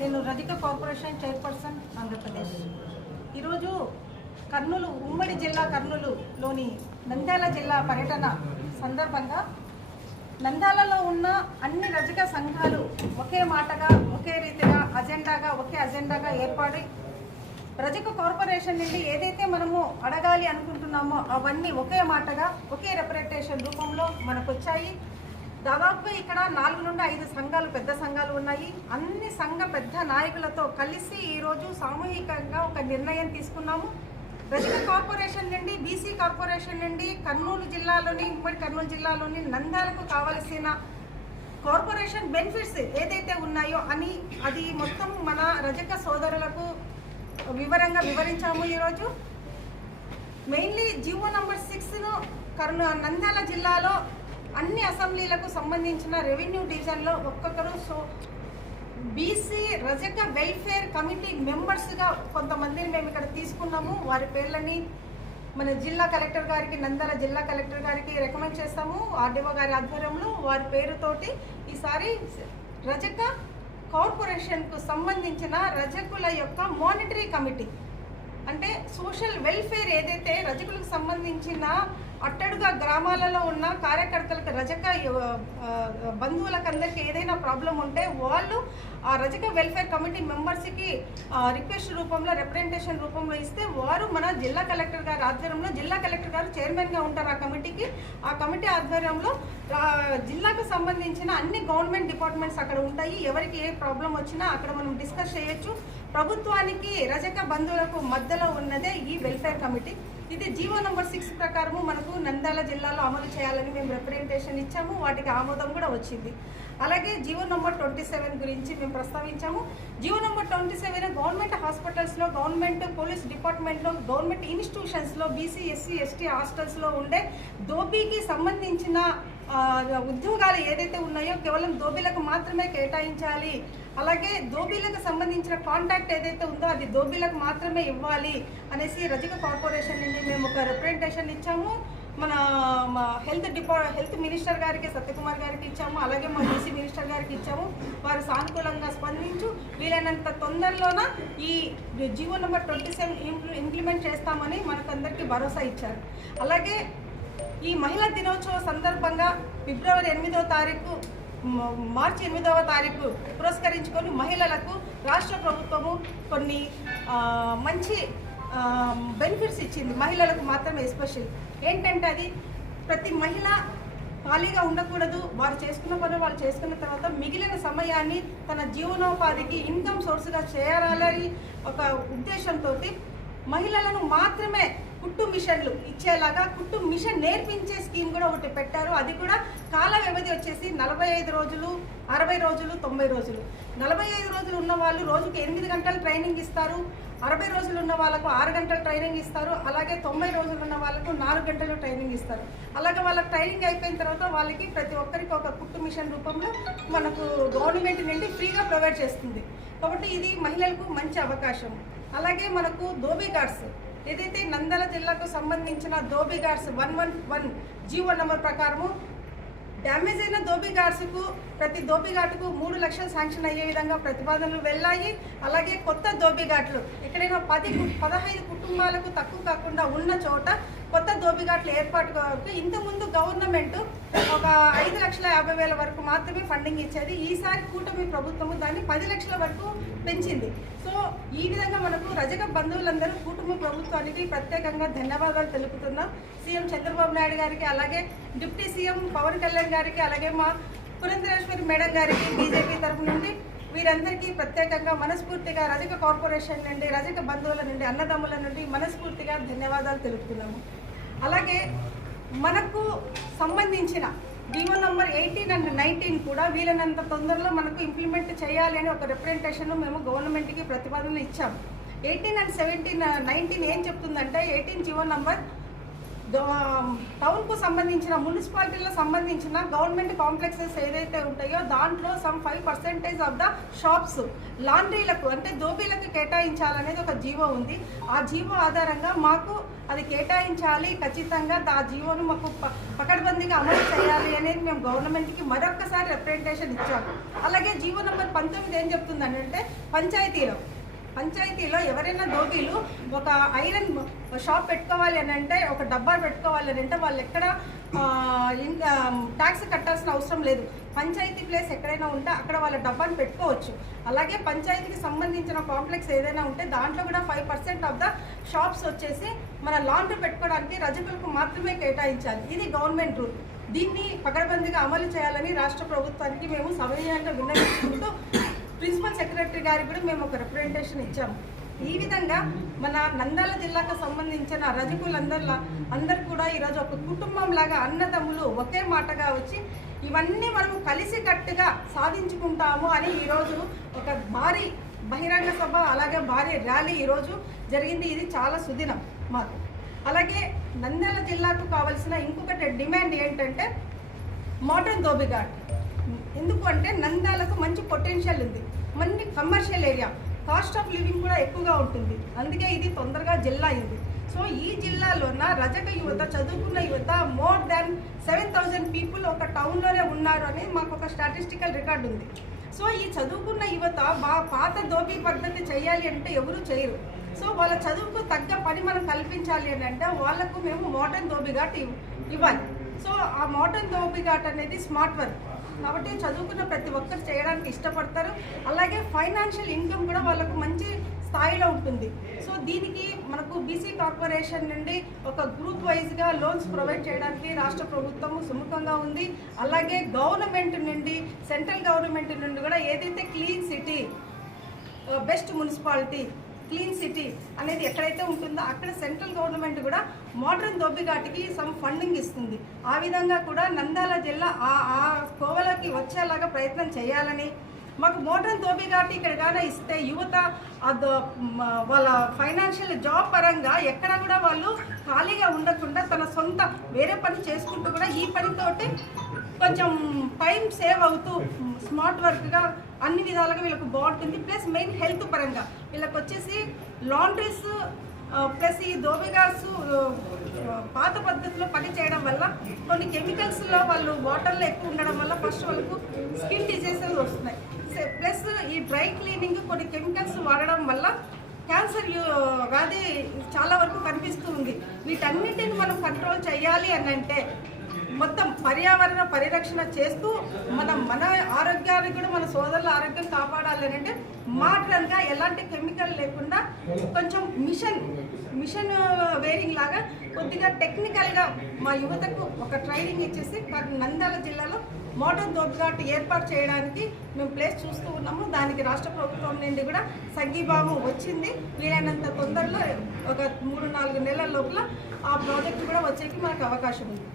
నేను రధిక corporation chairperson Andhra Pradesh. ఈరోజు కర్నూలు ఉమ్మడి జిల్లా కర్నూలులోని నంద్యాల జిల్లా పర్యటన సందర్భంగా నంద్యాలలో ఉన్న అన్ని రజక సంఘాలు ఒకే మాటగా ఒకే రీతిగా అజెండాగా ఒకే అజెండాగా ఏర్పడి రజక కార్పొరేషన్ నుండి ఏదైతే మనము అడగాలి అనుకుంటున్నామో అవన్నీ ఒకే మాటగా ఒకే రిప్రజెంటేషన్ రూపంలో మనకు వచ్చాయి దాదాపు ఇక్కడ నాలుగు నుండి ఐదు సంఘాలు పెద్ద సంఘాలు ఉన్నాయి. అన్ని సంఘ పెద్ద నాయకులతో కలిసి ఈరోజు సామూహికంగా ఒక నిర్ణయం తీసుకున్నాము. రజక కార్పొరేషన్ నుండి బీసీ కార్పొరేషన్ నుండి కర్నూలు జిల్లాలోని ఉమ్మడి కర్నూలు జిల్లాలోని నంద్యాలకు కావలసిన కార్పొరేషన్ బెనిఫిట్స్ ఏదైతే ఉన్నాయో అని అది మొత్తం మన రజక సోదరులకు వివరంగా వివరించాము ఈరోజు. మెయిన్లీ జీవో నంబర్ సిక్స్ను కర్నూ నంద్యాల జిల్లాలో అన్ని అసెంబ్లీలకు సంబంధించిన రెవెన్యూ డివిజన్లో ఒక్కొక్కరు. So BC Rajaka welfare committee మెంబర్స్గా కొంతమందిని మేము ఇక్కడ తీసుకున్నాము. వారి పేర్లని మన జిల్లా కలెక్టర్ గారికి నందల జిల్లా కలెక్టర్ గారికి రికమెండ్ చేస్తాము. ఆర్డీఓ గారి ఆధ్వర్యంలో వారి పేరుతోటి ఈసారి రజక కార్పొరేషన్కు సంబంధించిన రజకుల యొక్క మానిటరీ కమిటీ. అంటే సోషల్ వెల్ఫేర్ ఏదైతే రజకులకు సంబంధించిన అట్టడుగా గ్రామాలలో ఉన్న కార్యకర్తలకు రజక బంధువులకు అందరికీ ఏదైనా ప్రాబ్లం ఉంటే వాళ్ళు ఆ రజక వెల్ఫేర్ కమిటీ మెంబర్స్కి రిక్వెస్ట్ రూపంలో రిప్రజెంటేషన్ రూపంలో ఇస్తే వారు మన జిల్లా కలెక్టర్ గారి ఆధ్వర్యంలో జిల్లా కలెక్టర్ గారు చైర్మన్గా ఉంటారు ఆ కమిటీకి. ఆ కమిటీ ఆధ్వర్యంలో జిల్లాకు సంబంధించిన అన్ని గవర్నమెంట్ డిపార్ట్మెంట్స్ అక్కడ ఉంటాయి. ఎవరికి ఏ ప్రాబ్లం వచ్చినా అక్కడ మనం డిస్కస్ చేయొచ్చు. ప్రభుత్వానికి రజక బంధువులకు మధ్యలో ఉన్నదే ఈ వెల్ఫేర్ కమిటీ. ఇది జీవో నంబర్ సిక్స్ ప్రకారము మనకు నంద్యాల జిల్లాలో అమలు చేయాలని మేము రిప్రజెంటేషన్ ఇచ్చాము. వాటికి ఆమోదం కూడా వచ్చింది. అలాగే జీవో నంబర్ ట్వంటీ సెవెన్ గురించి మేము ప్రస్తావించాము. GO number twenty seven government హాస్పిటల్స్లో గవర్నమెంట్ పోలీస్ డిపార్ట్మెంట్లో గవర్నమెంట్ ఇన్స్టిట్యూషన్స్లో బీసీ ఎస్సీ ఎస్టీ హాస్టల్స్లో ఉండే దోబీకి సంబంధించిన ఉద్యోగాలు ఏదైతే ఉన్నాయో కేవలం దోబీలకు మాత్రమే కేటాయించాలి అలాగే దోబీలకు సంబంధించిన కాంటాక్ట్ ఏదైతే ఉందో అది దోబీలకు మాత్రమే ఇవ్వాలి అనేసి రజక కార్పొరేషన్ నుండి మేము ఒక రిప్రజెంటేషన్ ఇచ్చాము. మన మా హెల్త్ డిపా హెల్త్ మినిస్టర్ గారికి సత్యకుమార్ గారికి ఇచ్చాము. అలాగే మా డీసీ మినిస్టర్ గారికి ఇచ్చాము. వారు సానుకూలంగా స్పందించు వీలైనంత తొందరలోన ఈ GO number twenty seven implement చేస్తామని మనకందరికీ భరోసా ఇచ్చారు. అలాగే ఈ మహిళా దినోత్సవ సందర్భంగా ఫిబ్రవరి ఎనిమిదో తారీఖు మార్చి ఎనిమిదవ తారీఖు పురస్కరించుకొని మహిళలకు రాష్ట్ర ప్రభుత్వము కొన్ని మంచి బెనిఫిట్స్ ఇచ్చింది. మహిళలకు మాత్రమే ఎస్పెషల్. ఏంటంటే అది ప్రతి మహిళ ఖాళీగా ఉండకూడదు. వారు చేసుకున్న పని వాళ్ళు చేసుకున్న తర్వాత మిగిలిన సమయాన్ని తన జీవనోపాధికి ఇన్కమ్ సోర్స్గా చేయాలని ఒక ఉద్దేశంతో మహిళలను మాత్రమే కుట్టు మిషన్లు ఇచ్చేలాగా కుట్టు మిషన్ నేర్పించే స్కీమ్ కూడా ఒకటి పెట్టారు. అది కూడా కాల వ్యవధి వచ్చేసి నలభై ఐదు రోజులు అరవై రోజులు తొంభై రోజులు. నలభై ఐదు రోజులు ఉన్న వాళ్ళు రోజుకి ఎనిమిది గంటలు ట్రైనింగ్ ఇస్తారు. అరవై రోజులు ఉన్న వాళ్ళకు ఆరు గంటలు ట్రైనింగ్ ఇస్తారు. అలాగే తొంభై రోజులు ఉన్న వాళ్ళకు నాలుగు గంటలు ట్రైనింగ్ ఇస్తారు. అలాగే వాళ్ళకి ట్రైనింగ్ అయిపోయిన తర్వాత వాళ్ళకి ప్రతి ఒక్కరికి ఒక కుట్టు మిషన్ రూపంలో మనకు గవర్నమెంట్ నుండి ఫ్రీగా ప్రొవైడ్ చేస్తుంది. కాబట్టి ఇది మహిళలకు మంచి అవకాశం. అలాగే మనకు దోబీ కార్డ్స్ ఏదైతే నందల జిల్లాకు సంబంధించిన dhobi guards one one one GO number ప్రకారము డ్యామేజ్ అయిన దోబీ గార్డ్స్కు ప్రతి దోబీ ఘాటుకు మూడు లక్షలు శాంక్షన్ అయ్యే విధంగా ప్రతిపాదనలు వెళ్ళాయి. అలాగే కొత్త దోబీ ఘాట్లు ఎక్కడైనా పది పదహైదు కుటుంబాలకు తక్కువ కాకుండా ఉన్న చోట కొత్త దోబీ ఘాట్ల ఏర్పాటు ఇంతకుముందు గవర్నమెంట్ ఒక ఐదు లక్షల యాభై వేల వరకు మాత్రమే ఫండింగ్ ఇచ్చేది. ఈసారి కూటమి ప్రభుత్వము దాన్ని పది లక్షల వరకు పెంచింది. సో ఈ విధంగా మనకు రజక బంధువులందరూ కుటుంబ ప్రభుత్వానికి ప్రత్యేకంగా ధన్యవాదాలు తెలుపుతున్నాం. సీఎం చంద్రబాబు నాయుడు గారికి అలాగే డిప్యూటీ సీఎం పవన్ కళ్యాణ్ గారికి అలాగే మా పురంధరేశ్వరి మేడం గారికి బీజేపీ తరపు నుండి వీరందరికీ ప్రత్యేకంగా మనస్ఫూర్తిగా రజక కార్పొరేషన్ నుండి రజక బంధువుల నుండి అన్నదమ్ముల నుండి మనస్ఫూర్తిగా ధన్యవాదాలు తెలుపుతున్నాము. అలాగే మనకు సంబంధించిన DO number eighteen and nineteen కూడా వీలైనంత తొందరలో మనకు ఇంప్లిమెంట్ చేయాలి అని ఒక రిప్రజెంటేషన్ మేము గవర్నమెంట్కి ప్రతిపాదన ఇచ్చాం. ఎయిటీన్ అండ్ సెవెంటీన్ నైన్టీన్ ఏం చెప్తుందంటే ఎయిటీన్ జీవో నంబర్ టౌన్కు సంబంధించిన మున్సిపాలిటీలో సంబంధించిన గవర్నమెంట్ కాంప్లెక్సెస్ ఏదైతే ఉంటాయో దాంట్లో some five percentage of the shops లాండ్రీలకు అంటే దోబీలకు కేటాయించాలనేది ఒక జీవో ఉంది. ఆ జీవో ఆధారంగా మాకు అది కేటాయించాలి ఖచ్చితంగా ఆ జీవోను మాకు పకడ్బందీగా అమలు చేయాలి అనేది మేము గవర్నమెంట్కి మరొకసారి రిప్రజెంటేషన్ ఇచ్చాము అలాగే జీవో నెంబర్ పంతొమ్మిది ఏం చెప్తుందని అంటే పంచాయతీలో పంచాయతీలో ఎవరైనా దోబీలు ఒక ఐరన్ షాప్ పెట్టుకోవాలి అని అంటే ఒక డబ్బా పెట్టుకోవాలి అని అంటే వాళ్ళు ఎక్కడ ట్యాక్స్ కట్టాల్సిన అవసరం లేదు. పంచాయతీ ప్లేస్ ఎక్కడైనా ఉంటే అక్కడ వాళ్ళ డబ్బాని పెట్టుకోవచ్చు. అలాగే పంచాయతీకి సంబంధించిన కాంప్లెక్స్ ఏదైనా ఉంటే దాంట్లో కూడా five percent of the shops వచ్చేసి మన లాండ్రీ పెట్టుకోవడానికి రజకులకు మాత్రమే కేటాయించాలి. ఇది గవర్నమెంట్ రూల్ దీన్ని పకడ్బందీగా అమలు చేయాలని రాష్ట్ర ప్రభుత్వానికి మేము సమయంగా విన్నవించుకుంటూ ప్రిన్సిపల్ సెక్రటరీ గారికి కూడా మేము ఒక రిప్రజెంటేషన్ ఇచ్చాము. ఈ విధంగా మన నంద్యాల జిల్లాకు సంబంధించిన రజకులందరిలా అందరు కూడా ఈరోజు ఒక కుటుంబం లాగా అన్నదమ్ములు ఒకే మాటగా వచ్చి ఇవన్నీ మనం కలిసికట్టుగా సాధించుకుంటాము అని ఈరోజు ఒక భారీ బహిరంగ సభ అలాగే భారీ ర్యాలీ ఈరోజు జరిగింది. ఇది చాలా సుదినం మాకు. అలాగే నంద్యాల జిల్లాకు కావలసిన ఇంకొకటి డిమాండ్ ఏంటంటే మోడర్న్ దోబిఘాట్ ఎందుకంటే నందాలకు నంద్యాలకు మంచి పొటెన్షియల్ ఉంది. మంచి commercial area cost of living కూడా ఎక్కువగా ఉంటుంది. అందుకే ఇది తొందరగా జిల్లా అయింది సో ఈ జిల్లాలోన రజక యువత చదువుకున్న యువత more than seven thousand people ఒక టౌన్లోనే ఉన్నారు అని మాకు ఒక స్టాటిస్టికల్ రికార్డు ఉంది. సో ఈ చదువుకున్న యువత బా పాత దోబీ పద్ధతి చేయాలి అంటే ఎవరూ చేయరు. సో వాళ్ళ చదువుకు తగ్గ పని మనం కల్పించాలి అని అంటే వాళ్ళకు మేము మోడర్న్ దోబిఘాట్ ఇవ్వాలి. సో ఆ మోడర్న్ దోబిఘాట్ అనేది స్మార్ట్ వర్క్ కాబట్టి చదువుకున్న ప్రతి ఒక్కరు చేయడానికి ఇష్టపడతారు. అలాగే ఫైనాన్షియల్ ఇన్కమ్ కూడా వాళ్ళకు మంచి స్థాయిలో ఉంటుంది. సో దీనికి మనకు బీసీ కార్పొరేషన్ నుండి ఒక గ్రూప్ వైజ్గా లోన్స్ ప్రొవైడ్ చేయడానికి రాష్ట్ర ప్రభుత్వం సుముఖంగా ఉంది. అలాగే గవర్నమెంట్ నుండి సెంట్రల్ గవర్నమెంట్ నుండి కూడా ఏదైతే clean city best municipality clean city అనేది ఎక్కడైతే ఉంటుందో అక్కడ సెంట్రల్ గవర్నమెంట్ కూడా మోడర్న్ దోబిఘాటికి సమ్ ఫండింగ్ ఇస్తుంది. ఆ విధంగా కూడా నంద్యాల జిల్లా ఆ ఆ వచ్చేలాగా ప్రయత్నం చేయాలని మాకు మోడర్న్ దోబిఘాటి ఇక్కడ కానీ ఇస్తే యువత వాళ్ళ ఫైనాన్షియల్ జాబ్ పరంగా ఎక్కడ కూడా వాళ్ళు ఖాళీగా ఉండకుండా తన సొంత వేరే పని చేసుకుంటూ కూడా ఈ పనితోటి కొంచెం టైం సేవ్ అవుతూ స్మార్ట్ వర్క్గా అన్ని విధాలుగా వీళ్ళకు బాగుంటుంది. ప్లస్ మెయిన్ హెల్త్ పరంగా వీళ్ళకి వచ్చేసి లాండ్రీస్ ప్లస్ ఈ దోబిగాస్ పాత పద్ధతిలో పని చేయడం వల్ల కొన్ని కెమికల్స్లో వాళ్ళు వాటర్లో ఎక్కువ ఉండడం వల్ల ఫస్ట్ వాళ్ళకు స్కిన్ డిజీజెస్ వస్తున్నాయి. ప్లస్ ఈ డ్రై క్లీనింగ్ కొన్ని కెమికల్స్ వాడడం వల్ల క్యాన్సర్ వ్యాధి చాలా వరకు కనిపిస్తూ ఉంది. వీటన్నిటిని మనం కంట్రోల్ చేయాలి అని అంటే మొత్తం పర్యావరణ పరిరక్షణ చేస్తూ మనం మన ఆరోగ్యానికి కూడా మన సోదరుల ఆరోగ్యం కాపాడాలి అని అంటే మోడర్న్గా ఎలాంటి కెమికల్ లేకుండా కొంచెం మిషన్ మిషన్ వేరింగ్ లాగా కొద్దిగా టెక్నికల్గా మా యువతకు ఒక ట్రైనింగ్ ఇచ్చేసి నంద్యాల జిల్లాలో మోడర్న్ దోబ్ఘాట్ ఏర్పాటు చేయడానికి మేము ప్లేస్ చూస్తూ ఉన్నాము. దానికి రాష్ట్ర ప్రభుత్వం నుండి కూడా సంఘీభావం వచ్చింది. వీలైనంత తొందరలో ఒక మూడు నాలుగు నెలల లోపల ఆ ప్రాజెక్ట్ కూడా వచ్చేకి మనకు అవకాశం ఉంది.